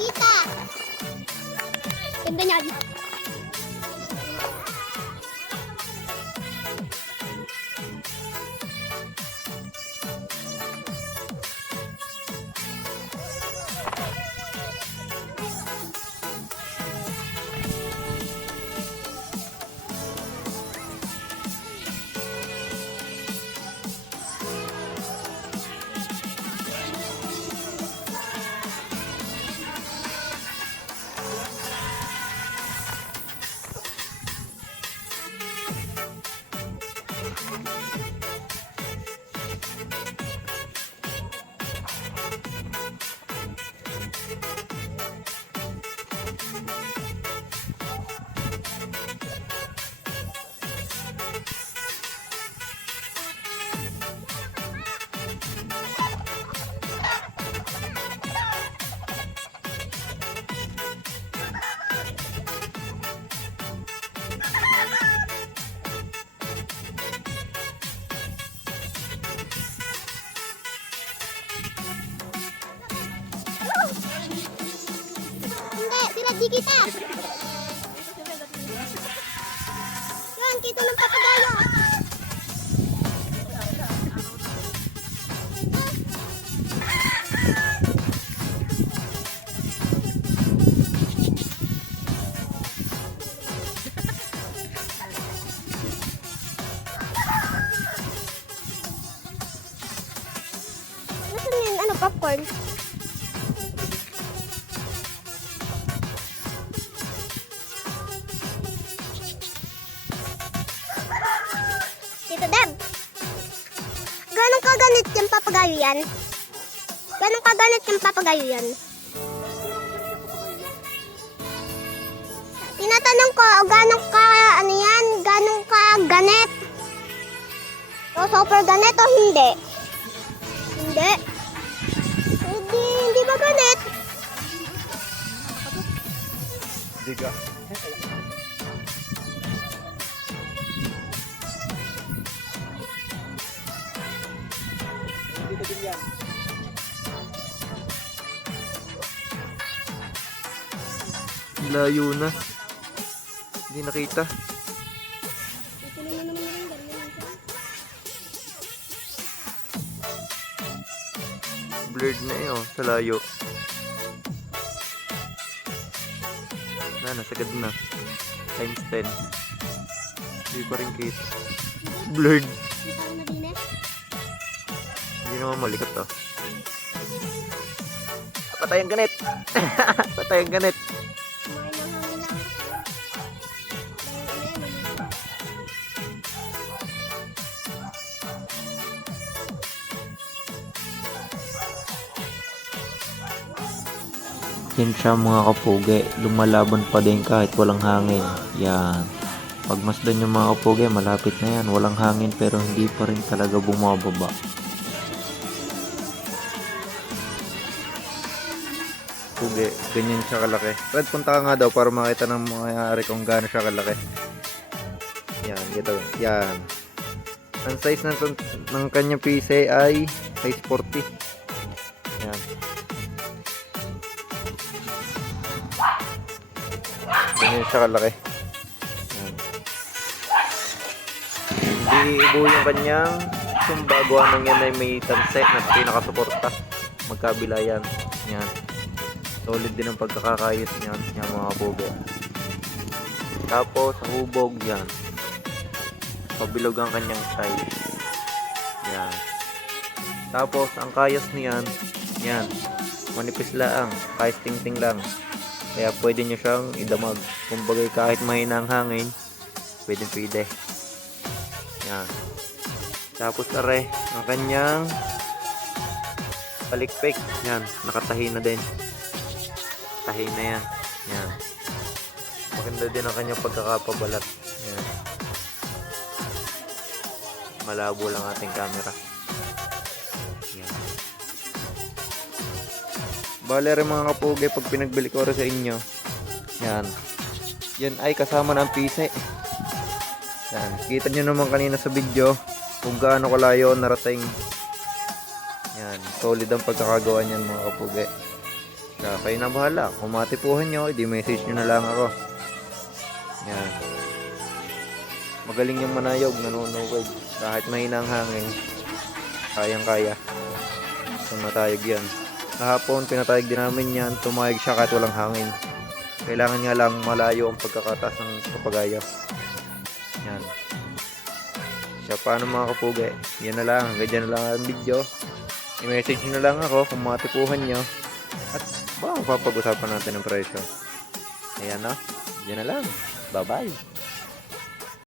Kita. Ganda niyan. Di kita. Yan, kita ng papagayo. Nasaan yung popcorn? Tito Deb, ganun kaganit yung papagayo yan? Ganun kaganit yung papagayo yan? Tinatanong ko, ganun ka, ano yan? Ganun ka ganit? O super ganit o hindi? Hindi. Hindi ba ganit? Hindi ka. Dito din yan. Layo na. Hindi nakita. Blurred na eh oh, sa layo. Nasagad na. Times 10. Hindi pa rin kita. Blurred. Hindi naman malikat to. Patay ang ganit. Patay ang ganit. Yan siya mga kapugi, lumalaban pa din kahit walang hangin. Yan. Pagmasdan yung mga kapugi, malapit na yan. Walang hangin pero hindi pa rin talaga bumababa. Pugi, ganyan siya kalaki. Fred, punta ka nga daw para makita ng mga kung gaano siya kalaki. Yan, dito. Yan. Ang size ng kanyang pise ay size 40. Yan. Ganyan siya kalaki. Yan. Hindi ibo yung kanyang sumba. Gawa ng yan ay may tanse na pinakasuporta. Magkabila yan. Yan. Solid din ang pagkakakayos niyan. Yan mga bugo. Tapos ang hubog yan. Pabilog ang kanyang size. Yan. Tapos ang kayos niyan. Yan. Manipis lang. Kayos ting-ting lang. Kaya pwede nyo siyang idamag. Kumbagay kahit mahina ang hangin, pwede. Yan. Tapos are, ang kanyang palikpik. Yan. Nakatahi na din. Tahi na yan. Yan. Maganda din ang kanyang pagkakapabalat. Yan. Malabo lang ating camera. Yan. Bale rin mga kapugi, pag pinagbili ko rin sa inyo, yan. Yan ay kasama ng pise. Yan. Kita nyo naman kanina sa video kung gaano kalayo narating. Yan. Solid ang pagkakagawa niyan mga kapugi. Kaya kayo na bahala. Kung matipuhan nyo, i-message nyo na lang ako. Yan. Magaling yung manayog, nanonood. Kahit mahina ang hangin, kayang-kaya. Tumatayog yan. Kahapon, pinatayog din namin yan. Tumayog siya kahit walang hangin. Kailangan nga lang malayo ang pagkakataas ng papagayo. Yan. Siya, paano mga kapugi? Yan na lang. Ganyan na lang ang video. I-message nyo na lang ako kung matipuhan nyo. At papag-usapan natin ng presyo. Ayan na. Yan na lang. Bye-bye.